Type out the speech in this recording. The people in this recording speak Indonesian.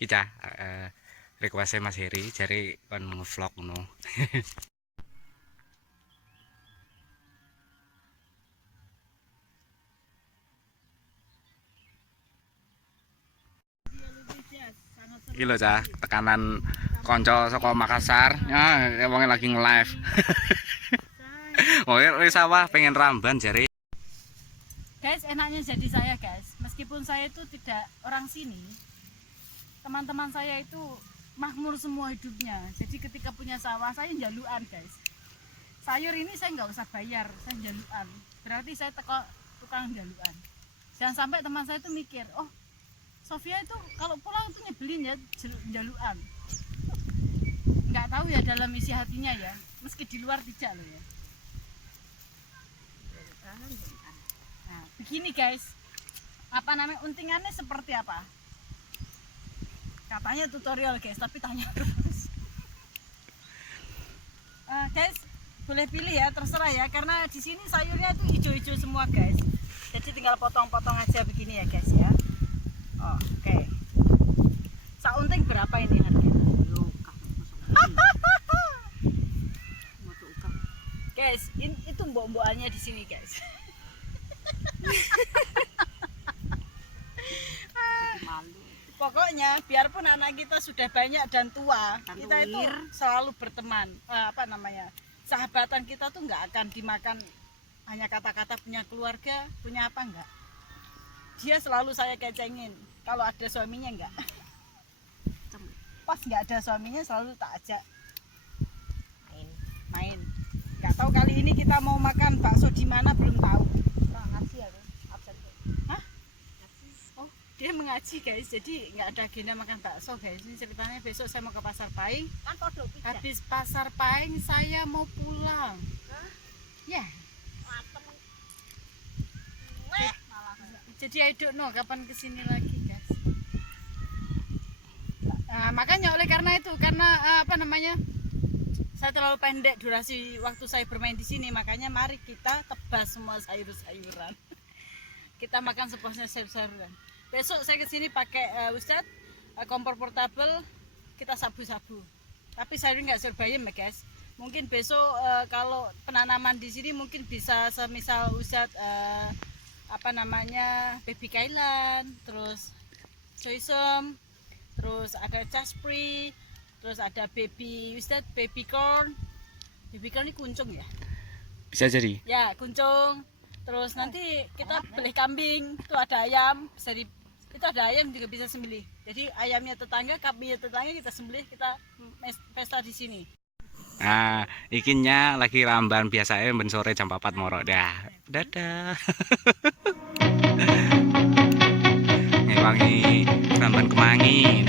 Ica, requestnya Mas Heri, jari kon ngevlog ngono. Iki lho Cah, tekanan konco saka Makassar. Ya, wonge lagi nge-live. Wonge wis sawah pengen ramban jari. Guys, enaknya jadi saya guys, meskipun saya itu tidak orang sini, teman-teman saya itu makmur semua hidupnya. Jadi ketika punya sawah, saya jaluan guys. Sayur ini saya nggak usah bayar, saya jaluan. Berarti saya tukang jaluan. Jangan sampai teman saya itu mikir, oh Sofia itu kalau pulang itu nyebelin ya jaluan. Nggak tahu ya dalam isi hatinya ya, meski di luar tidak loh ya. Nah, begini guys, apa namanya untingannya seperti apa? Katanya tutorial guys, tapi tanya terus. Guys, boleh pilih ya, terserah ya, karena di sini sayurnya itu hijau-hijau semua guys. Jadi tinggal potong-potong aja begini ya guys ya. Oh, oke. Saunting berapa ini harganya? Guys, itu mbok-mbokannya di sini guys. Pokoknya biarpun anak kita sudah banyak dan tua, kita itu selalu berteman. Sahabatan kita tuh nggak akan dimakan hanya kata-kata punya keluarga, punya apa enggak. Dia selalu saya kecengin. Kalau ada suaminya enggak. Pas nggak ada suaminya selalu tak ajak main. Nggak tahu kali ini kita mau makan bakso di mana belum tahu. Dia mengaji guys, jadi nggak ada agenda makan bakso guys. Ini ceritanya besok saya mau ke Pasar Paing. Habis Pasar Paing saya mau pulang. Ya. Jadi I don't know kapan kesini lagi guys. Nah, makanya oleh karena itu, karena saya terlalu pendek durasi waktu saya bermain di sini, makanya mari kita tebas semua sayur-sayuran. Kita makan sepuasnya sayur-sayuran. Besok saya kesini pakai Ustadz kompor portable, kita sabu-sabu. Tapi sayur nggak serbayam ya guys. Mungkin besok kalau penanaman di sini mungkin bisa semisal Ustadz baby kailan, terus soysem, terus ada caspri, terus ada baby corn. Baby corn ini kuncung ya? Bisa jadi. Ya, kuncung. Terus nanti kita beli kambing, itu ada ayam, itu ada ayam juga bisa sembelih. Jadi ayamnya tetangga, kambingnya tetangga kita sembelih, kita pesta di sini. Nah, ikinnya lagi ramban biasanya ben sore jam 4 moro dah. Dadah. Ngewangi ramban kemangi.